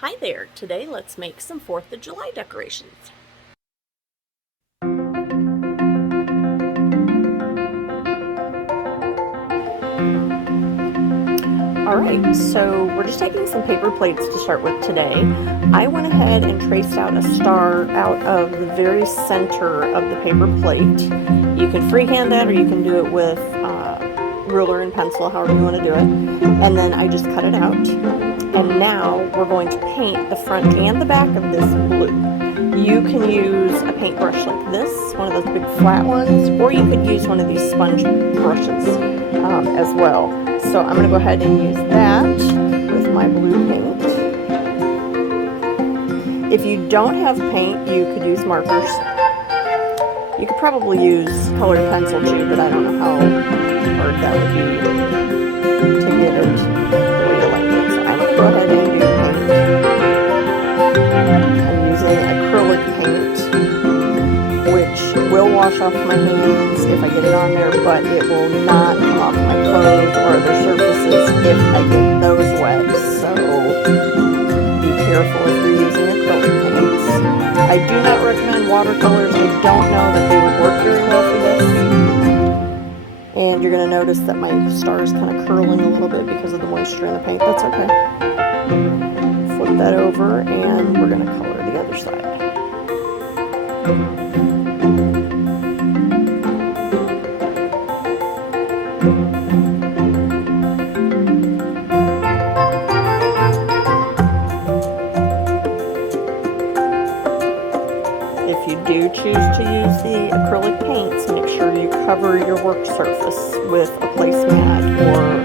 Hi there! Today let's make some 4th of July decorations. Alright, so we're just taking some paper plates to start with today. I went ahead and traced out a star out of the very center of the paper plate. You can freehand that or you can do it with ruler and pencil, however you want to do it. And then I just cut it out. And now we're going to paint the front and the back of this blue. You can use a paintbrush like this, one of those big flat ones, or you could use one of these sponge brushes as well. So I'm going to go ahead and use that with my blue paint. If you don't have paint, you could use markers. You could probably use colored pencil too, but I don't know how hard that would be to get it the way you like it. So I'm going to go ahead and do paint. I'm using acrylic paint, which will wash off my hands if I get it on there, but it will not come off my clothes or other surfaces if I get those wet. So be careful if you're using acrylic paints. I do not recommend watercolors. I don't know that they would work very well for this. And you're going to notice that my star is kind of curling a little bit because of the moisture in the paint. That's okay. Flip that over and we're going to color the other side. If you do choose to use the acrylic paints, make sure you cover your work surface with a placemat or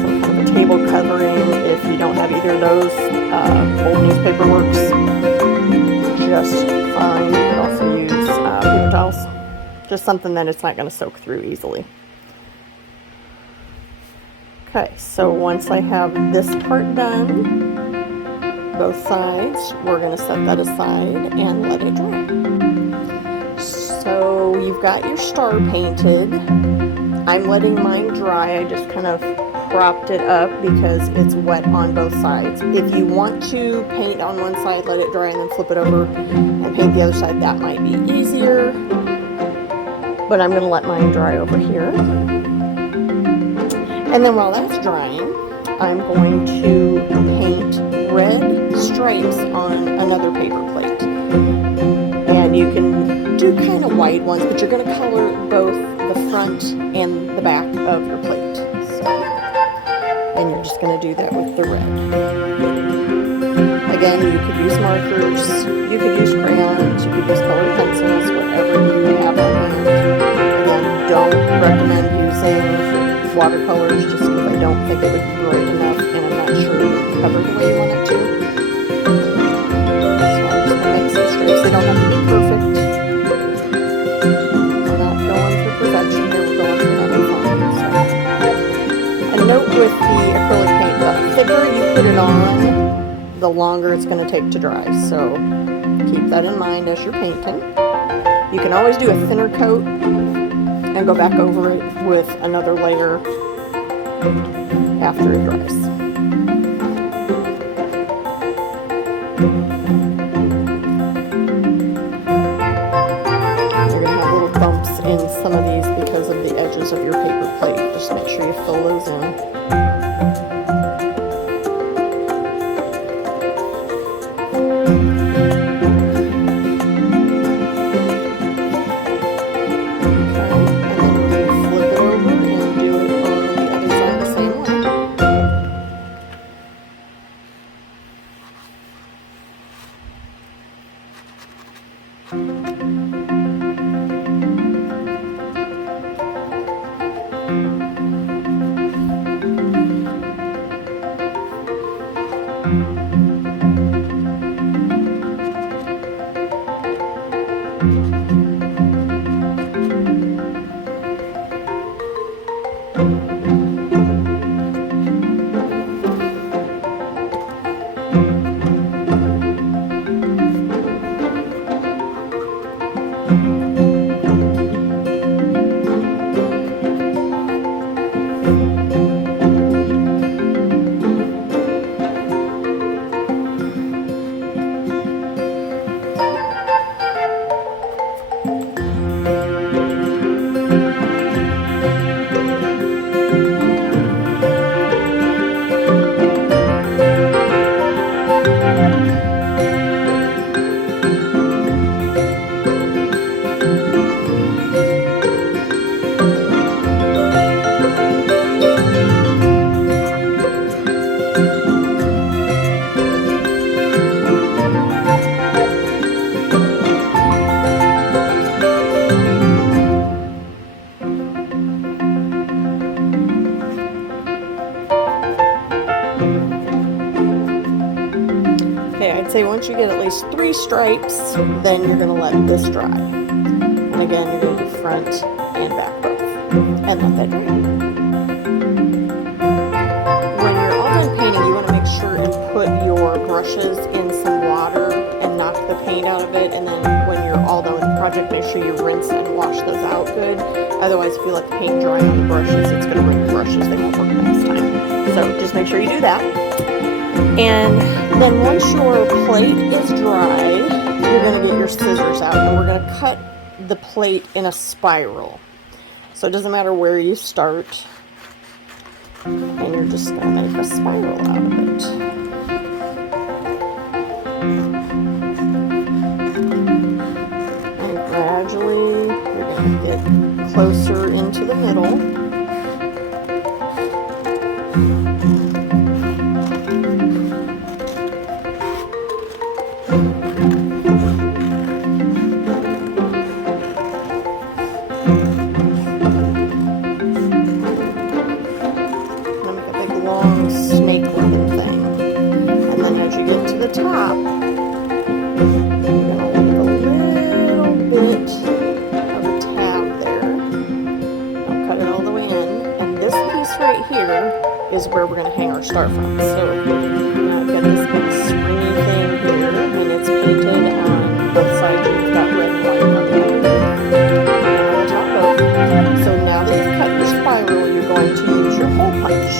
some kind of a table covering. If you don't have either of those, old newspaper works just fine. You could also use paper towels, just something that it's not going to soak through easily. Okay, so once I have this part done, both sides, we're going to set that aside and let it dry. So you've got your star painted. I'm letting mine dry. I just kind of propped it up because it's wet on both sides. If you want to paint on one side, let it dry and then flip it over and paint the other side, that might be easier. But I'm going to let mine dry over here. And then while that's drying, I'm going to paint red stripes on another paper plate. And you can do kind of wide ones, but you're going to color both the front and the back of your plate. So, and you're just going to do that with the red. Again, you could use markers, you could use crayons, you could use colored pencils, whatever you have on hand. Again, don't recommend using watercolors just because I don't think it would be bright enough and I'm not sure it would cover the way you want it to. So I'm just going to make some stripes. They don't have to be perfect. We're not going for perfection here, we're going for having fun. So. A note with the acrylic paint, the thicker you put it on, the longer it's going to take to dry. So keep that in mind as you're painting. You can always do a thinner coat and go back over it with another layer after it dries. You're going to have little bumps in some of these because of the edges of your paper plate. Just make sure you fill those in. Okay, I'd say once you get at least 3 stripes, then you're going to let this dry. And again, you're going to do front and back both. And let that dry. When you're all done painting, you want to make sure and put your brushes in some water and knock the paint out of it. And then when you're all done with the project, make sure you rinse and wash those out good. Otherwise, if you let the paint dry on the brushes, it's going to ruin the brushes. They won't work next time. So just make sure you do that. And then once your plate is dry, you're going to get your scissors out. And we're going to cut the plate in a spiral. So it doesn't matter where you start. And you're just going to make a spiral out of it. And gradually, you're going to get closer into the middle. Long snake looking thing. And then as you get to the top, you're going to leave a little bit of a tab there. I'll cut it all the way in. And this piece right here is where we're going to hang our star from. So I've got this big springy thing here, and it's painted on both sides. You've got red and white on the other and on the top both. So now that you've cut your spiral, you're going to use your hole punch.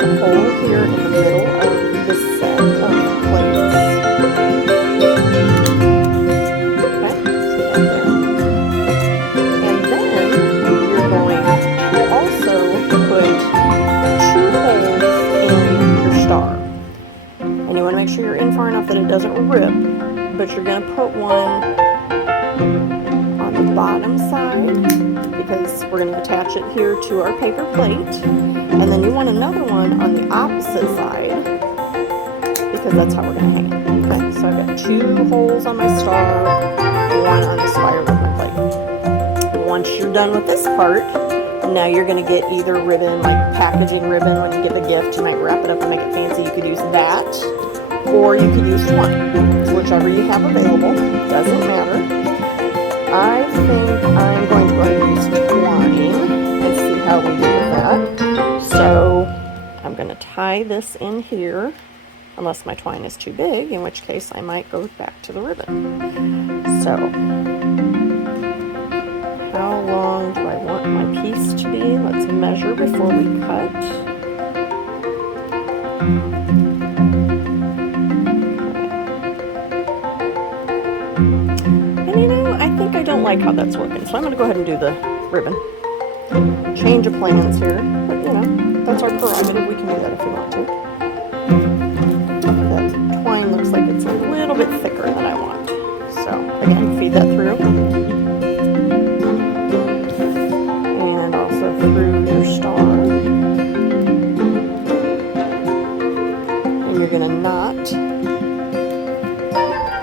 Hole here in the middle of the set of plates. Okay, so right there. And then you're going to also put 2 holes in your star. And you want to make sure you're in far enough that it doesn't rip, but you're going to put one on the bottom side, because we're going to attach it here to our paper plate. And then you want another one on the opposite side, because that's how we're going to hang it. Okay, so I've got 2 holes on my star, 1 on the spiral of my plate. Once you're done with this part, now you're going to get either ribbon, like packaging ribbon when you get the gift. You might wrap it up and make it fancy. You could use that, or you could use twine. Whichever you have available, doesn't matter. I think I'm going to go ahead and use twine and see how we do with that. So I'm going to tie this in here, unless my twine is too big, in which case I might go back to the ribbon. So how long do I want my piece to be? Let's measure before we cut. And you know, I think I don't like how that's working, so I'm going to go ahead and do the ribbon. Change of plans here, but you know, that's our prerogative. We can do that if we want to. That twine looks like it's a little bit thicker than I want. So again, feed that through. And also through your star. And you're going to knot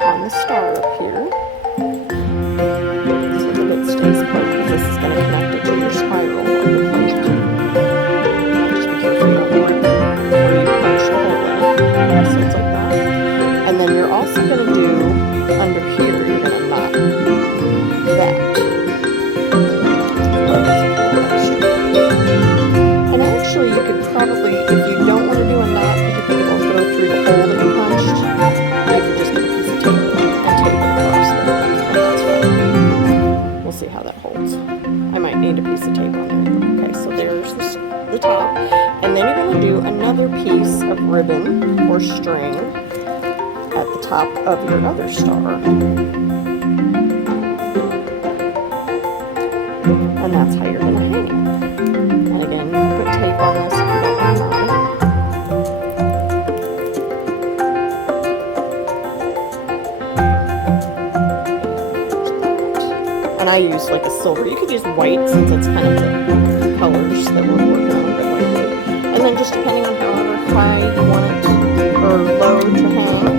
on the star up here. So that it stays put, because this is going to connect it to your spiral of your plate. Just be careful where you punch the hole in. So it's like that. And then you're also going to do, under here, you're going to knot that. And actually, you could probably, if you don't want to do a knot, because you think it will go through the hole that you punched, you could just get a piece of tape and tape it across there. And that's fine. We'll see how that holds. I might need a piece of tape on there. Okay, so there's the top. And then you're going to do another piece of ribbon or string at the top of your other star. And that's how you're going to hang it. And again, you can put tape on this if you don't want to knot it. And I use like a silver. You could use white since it's kind of the colors that we're working on. And then just depending on however high you want it or low to hang,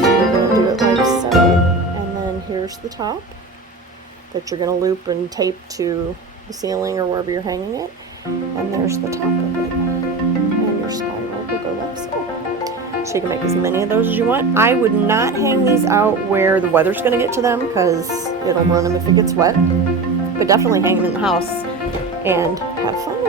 you're going to do it like so. And then here's the top that you're going to loop and tape to the ceiling or wherever you're hanging it. And there's the top of it. And your spiral will go like so. So you can make as many of those as you want. I would not hang these out where the weather's going to get to them because it'll ruin them if it gets wet. But definitely hang them in the house and have fun.